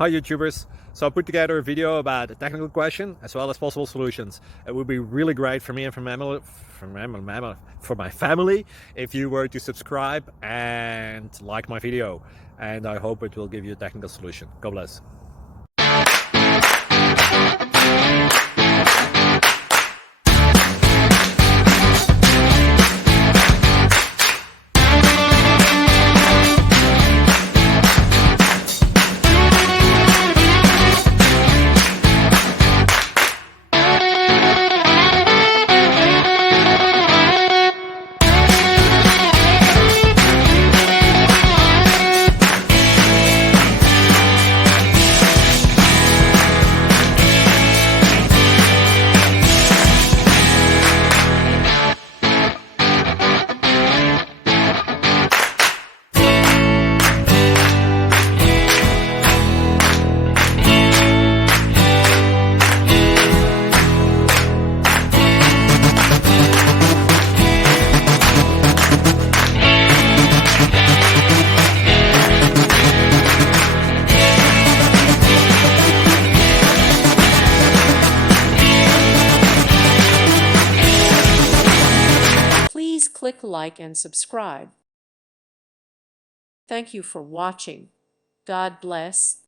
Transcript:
Hi YouTubers! So I put together a video about a technical question as well as possible solutions. It would be really great for me and for my family if you were to subscribe and like my video, and I hope it will give you a technical solution. God bless. Please click like and subscribe. Thank you for watching. God bless.